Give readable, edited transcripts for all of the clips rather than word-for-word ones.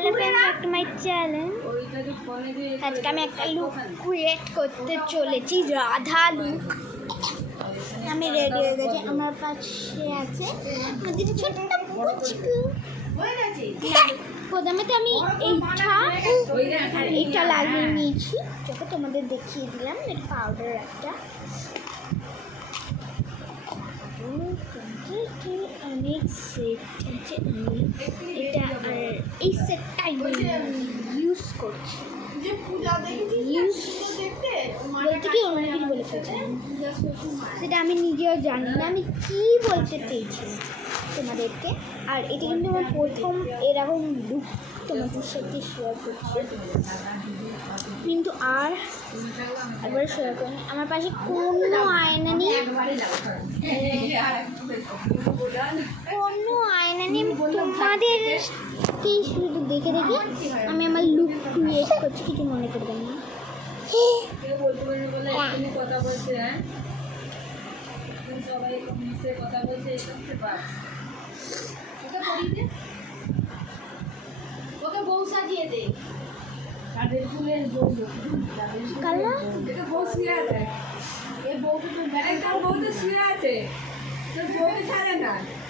Hello friends, back to my channel. আজকে আমি একটা লুক ক্রিয়েট করতে চলেছি, রাধা লুক। আমি রেডি হয়ে গেছি। আমার পাশে আছে আমাদের ছোট্ট পুচকু। প্রথমে তো আমি এইটা লাগিয়ে নিয়েছি, যখন তোমাদের দেখিয়ে দিলাম। এটা পাউডার একটা। অনেক সেট আছে, আমি এটা এই সেটটা ইউজ করছি। বলতে কি অন্য কিছু বলে ফেলছি, সেটা আমি নিজেও জানি না আমি কী বলতে চেয়েছি তোমাদেরকে। আর এটা কিন্তু আমার প্রথম এরকম লুক তোমাদের সাথে শেয়ার করছি, কিন্তু আর একবার শেয়ার করি। আমার পাশে কোনো আয়না নেই, কোনো আয়না নেই। তোমাদেরকে শুধু দেখে দেখে আমি আমার লুক ক্রিয়েট করছি, কিছু মনে করবেন না। ওকে বউ সাজিয়ে দে।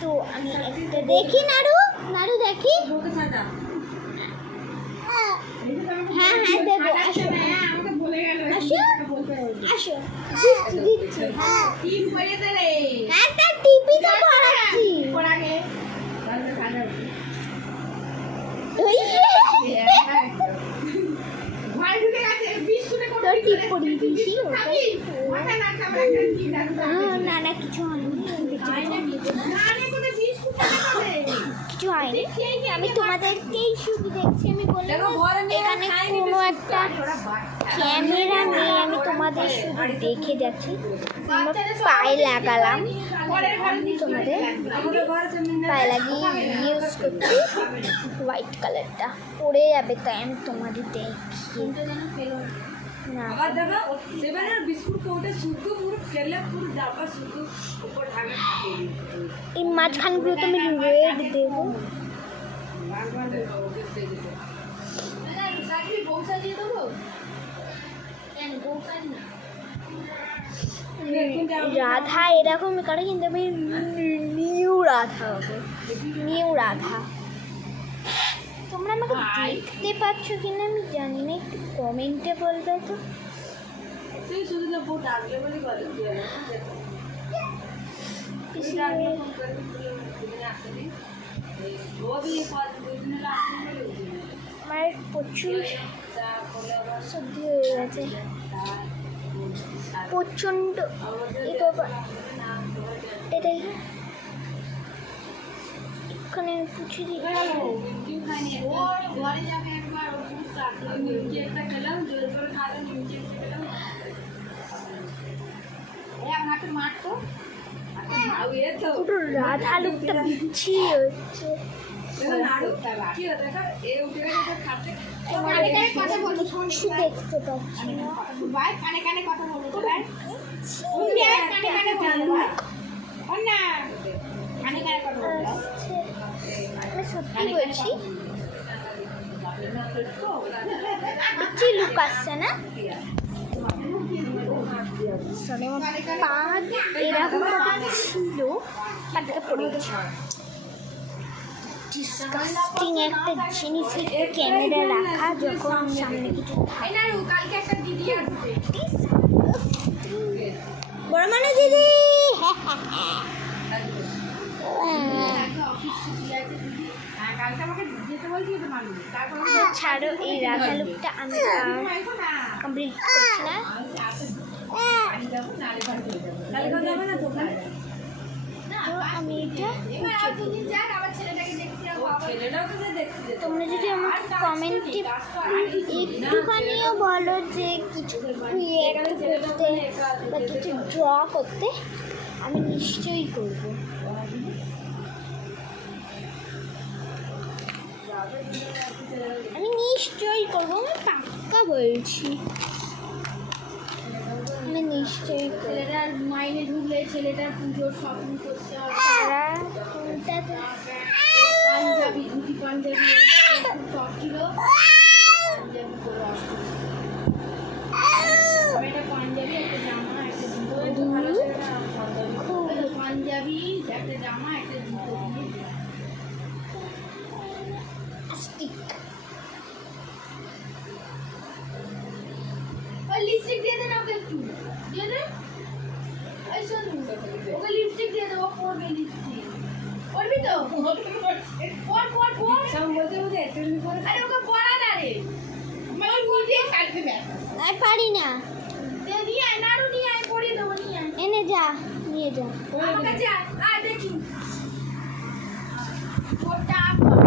তো আমি একটা দেখি, নাড়ু দেখি। হ্যাঁ দেবো, আসো আসো, দিচ্ছি। হ্যাঁ তার টিপি তো পড়াচ্ছি। তোর টিপ পড়িয়ে দিয়েছি। না কিছু হয়নি, কিছু হয়নি। আমি তোমাদেরকেই শুধু দেখছি। আমি বললাম এখানে কোনো একটা ক্যামেরা নেই, আমি তোমাদের শুধু দেখে যাচ্ছি। আমার পায়ে লাগালাম, তোমাদের পায়ে লাগিয়ে ইউজ করছি হোয়াইট কালারটা। পড়ে যাবে তাই আমি তোমাদের দেখি না। এই মাঝখানগুলোতে আমি রেড দেবো। রাধা এরকম করে, কিন্তু আমি নিউ রাধা হবে, নিউ রাধা। তোমরা আমাকে দেখতে পাচ্ছ কিনা আমি জানি না, একটু কমেন্টে বলবে তো। আমার প্রচুর সর্দি হয়ে গেছে, প্রচণ্ড। এটাই এখানে পুছে দিই। পুরো রাধা লুকটা বিচ্ছিরি হচ্ছে। দেখতে পাচ্ছি না, সত্যি বলছি, বিচ্ছিরি লুক আসছে না। পা এরকম ছিল, পাটাকে পড়ে গেছে। ডিসকাস্টিং একটা জিনিসের ক্যামেরা রাখা যখন সামনে কিছু। বড় মানুষ দিদি, ছাড়ো, এই রাধা লুকটা আমি কমপ্লিট করছি না। আমি এটা তোমরা যদি আমাকে কমেন্টে একটুখানিও বলো যে কিছু ক্রিয়েট করতে বা কিছু ড্র করতে, আমি নিশ্চয়ই করব। আমি পাক্কা বলছি, আমি নিশ্চয়ই। ছেলেটার মাইনে ঢুকলে ছেলেটার পুজোর শপিং করতে হবে। পাঞ্জাবি, ধুতি পাঞ্জাবি, ওই শোন, ওকে লিপস্টিক দিয়ে দেবো, পরবে লিপস্টিক। পরবি তো? পর। আরে ওকে পরা না রে। মানে নিজে কালকে ব্যাগ। আর পারি না। নিয়ে আয়, নাড়ু নিয়ে আয়, পরিয়ে দেবো, নিয়ে আয়। এনে যা, নিয়ে যা। আমার কাছে আয়, আয় দেখি। ওটা পর।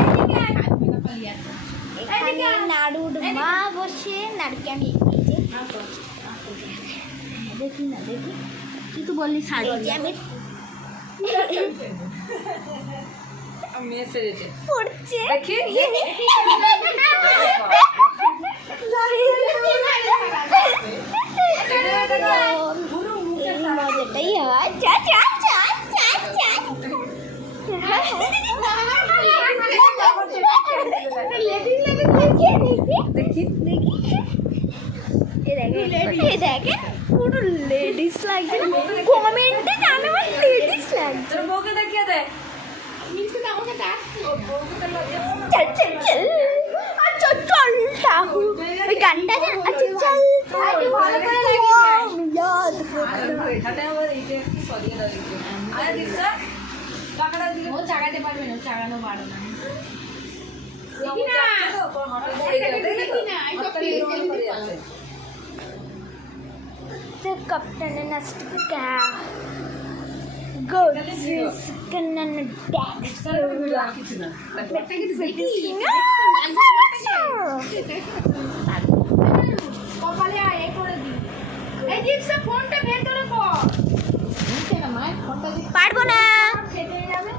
এইদিকে আয়, হাঁটবি না, পালিয়ে আয়। এখানে নাড়ুর মা বসে নাড়ুকে আমি এই যে দেখি না, দেখি। তুই তো বললি শাড়ি। এই যে আমি মেয়ে সেরেছে পড়ছে দেখি মজাটাই হয়। চা চা চা চা চা দেখি দেখেন পুরো লেডিস লাগছে। কমেন্টে জানো আমার লেডিস লাগছে। তোর বউকে দেখিয়ে দে মিষ্টি তো আমাকে ডাকছে। চল চল চল আচ্ছা চল রাহুল ওই গানটা না আচ্ছা চল ভালো করে याद এখানে আবার এইটা একটু সরিয়ে দাও দিকে আরে দেখছ টাকাটা দিকে ও চাগাতে পারবে না, চাগানো পারো না। দেখি না দেখি না, এই সব পেয়ে গেছে। the captain and Astika goes cannon decks কিছু না কপালে আয়, এ করে দি। এই জিপসে ফোনটা ভেতরে কর। নিচে না মায়ের ফোনটা দিয়ে পারবো না ফেটে যাবে।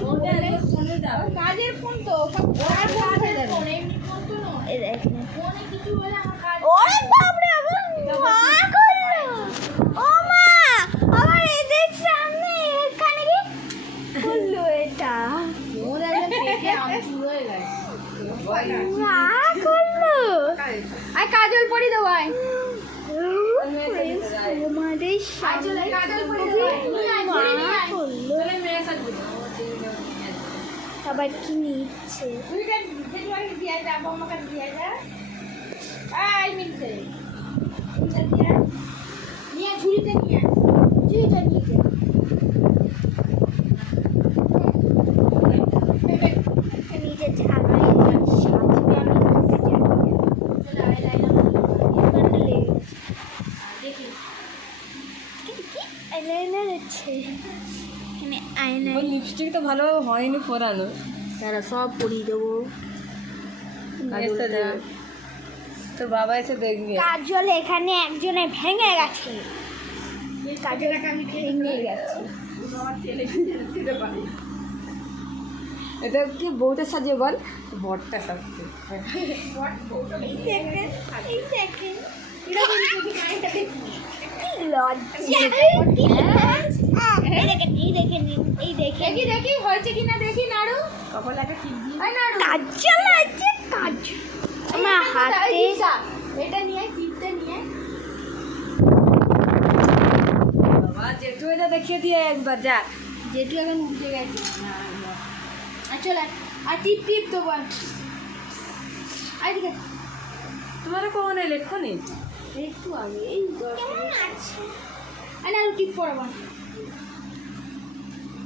ফোনটা ফোনে দাও কাজের ফোন তো, সব ওর ফোন হয়ে যাবে। এমনি ফোন তো নয়। এই দেখেন ফোনে কিছু হলে আমার কাজ। ওরে বাপরে আমার মা করলো ও মা আমার এই দেখ সামনে এখানে কি করলো এটা ফোন একদম পেটে আমচুর হয়ে গেছে। মা করলো আয় কাজল পরি দেবো, আয়। তোমাদের আয় চলে, সামনে কাজল পরি দেবো, আয়। নিয়ে আয়, ঘুরে নিয়ে মা আয়। করলো চলে মেয়ে সাথে আবার কি নিচ্ছে দুইটা জেঠুয়াকে দিয়ে যা, বৌমাকে দিয়ে যা। আয় মিলতে। নিয়ে আয়, ঝুড়িতে নিয়ে আয়। ঝুড়িটা নিয়ে যা। নিজে ঝাড়াই সাজবে আমি করতে জানি না চলে আয়, লাইলা। এখানটা লেগে গেছে দেখি। আইলাইনার আছে এখানে আয়নার লিপস্টিক তো ভালোভাবে হয়নি পরানো তারা সব পরিয়ে দেবো। এসে দেবে তোর বাবা এসে দেখবে কাজল এখানে একজনে ভেঙে গেছে কাজলটা আমি ভেঙে গেছে এটা কি বউটা সাজিয়ে বল বরটা সাজছে এই দেখেন কি লজ্জা এই দেখেন এই দেখেন এই দেখেন দেখি দেখি হয়েছে কিনা দেখি নাড়ু। কপালে একটা টিপ দিয়ে আয় নাড়ু। কাজল আছে কাজ আমার হাতে এটা নিয়ে টিপটা নিয়ে। বাবা জেঠু এটা দেখিয়ে দিয়ে একবার যা জেঠু এখন উঠে গেছে। আর চল আয়। আর টিপ টিপ দেবো। আয় দিকে তোমার কখন এলে এক্ষুনি একটু আগে এই কেমন আছে আয় নাড়ু টিপ পড়াবো।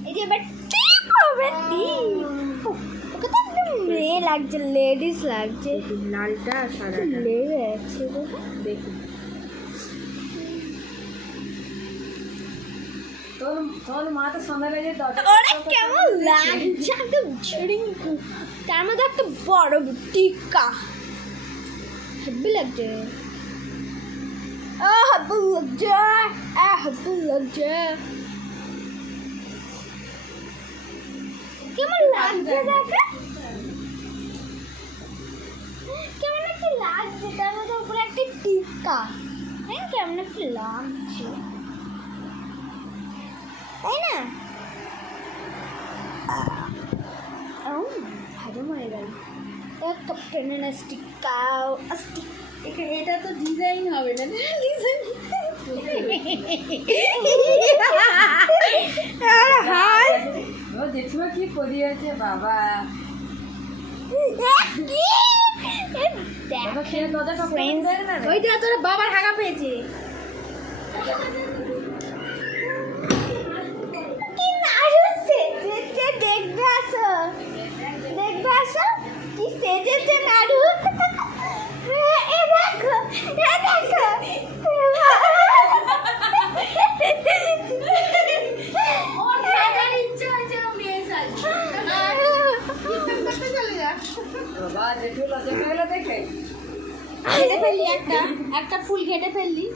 এই যে এবার টিপ হবে টিপ ওকে তো একদম মেয়ে লাগছে লেডিস লাগছে লালটা আর সাদাটা লেগে আছে দেখি তোর তোর মা তো সন্ধ্যাবেলা যে ওরে কেমন লাগছে একদম ঝিড়িঙ্কু তার মধ্যে একটা বড় টিকা হেব্বি লাগছে হেব্বি লাগছে হেব্বি লাগছে কেমন লাগছে দেখে কেমন একটা লাগছে তার মধ্যে উপরে একটা টিকা হ্যাঁ কেমন একটা লাগছে তাই না ভালো মরে গেল একটা প্রেরণা স্টিকাও এটা তো ডিজাইন হবে না ডিজাইন। হাই ও জেঠিমা কি করিয়েছে বাবা বাবা খেয়ে দরজাটা Friends, দেখ না রে। ওইটা তোর বাবার হাগা পেয়েছে। কি নাড়ু সেজেছে দেখবে আসো কি সেজেছে নাড়ু এ দেখো ওর সাজার ইচ্ছে হয়েছে ও মেয়ে সাজছে করতে চলে যা বাবা জেঠু লজ্জা পেয়ে গেলো দেখে। ঘেটে ফেললি একটা ফুল ঘেটে ফেললি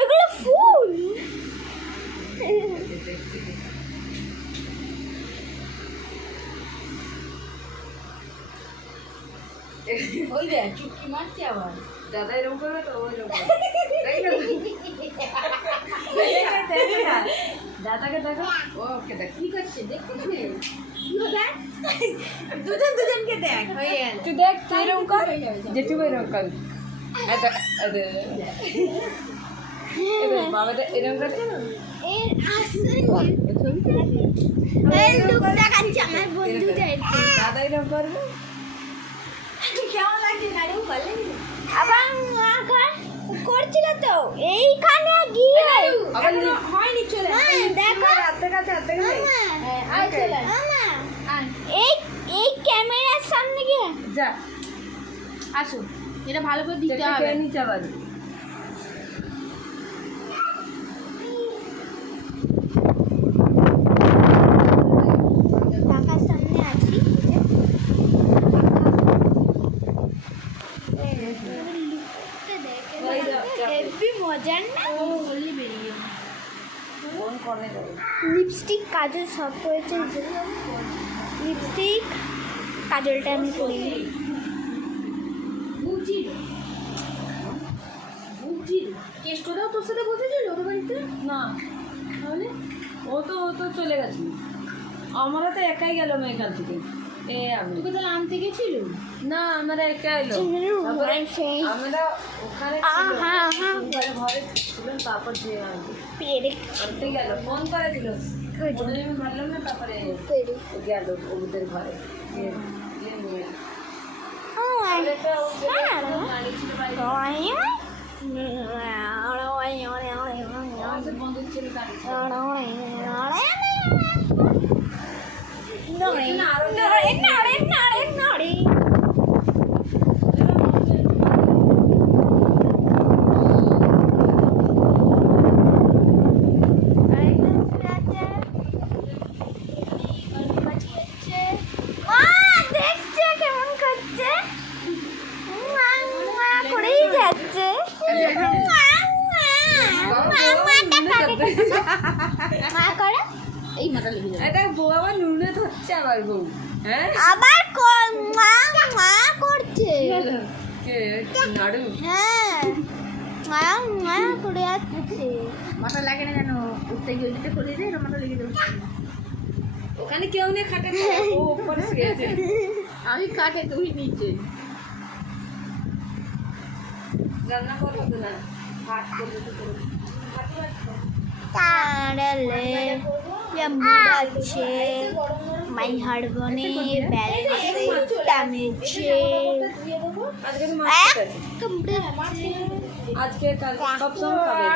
এগুলো ফুল ওই রে চুটকি মারছে আবার দাদা এরকম করবে তো ও এরকম করবে। দেখে না। দাদাকে দেখো ও ওকে দেখো। কি করছে দেখতে দে দুজনকে দেখ হয়ে গেল তুই দেখ তুই এরকম কর জেঠু এরকম কর বাবা এরকম করছে না এর আসল এই লুক দেখাচ্ছে আমার বন্ধুদের দাদা এরকম করবে কেমন লাগছে নাড়ু বলে আবার মাখা করছিল তো এইখানে গিয়ে আবার হয়নি চলে দেখো হাতে কাছে আয় চলে মামা আয় এই ক্যামেরার সামনে গিয়ে যা আসো এটা ভালো করে দিতে জেঠু হবে খেয়ে নিচে আবার ঢাকার সামনে আছি হেভি মজার না বললি বেরিয়ে ফোন করে যাবে লিপস্টিক কাজল সব করেছে লিপস্টিক কাজলটা আমি করিনি বুঝিল কেষ্টদাও তোর সাথে বসেছিল ওর বাড়িতে না তাহলে ও তো চলে গেছে আমরা তো একাই গেলাম এখান থেকে এ আমি তোকে তাহলে আনতে গেছিল না আমরা একা এলো আমরা ওখানে ঘরে ছিলাম তারপর যে আনতে গেল ফোন করে দিল আমি ভাবলাম না তারপরে গেল ওদের ঘরে বন্ধু ছিল এই মাথা লেগে যাবে এটা বউ আবার নুনে ধরছে আবার বউ হ্যাঁ আবার মা মা করছে কে নাড়ু হ্যাঁ মা মা করে যাচ্ছে মাথা লাগে না জানো উঠতে গিয়ে উঠতে করে দে মাথা লেগে যাবে ওখানে কেউ নেই খাটে ও উপরে শুয়েছে আমি কাকে তুই নিচে রান্না করবো তো না ভাত করবো তো করবো তাড়লে আছে মাই হাড়বনে ব্যালেন্সে টামেছে আজকে তো মাছ কমপ্লিট আজকে কাল সব সময় খাবে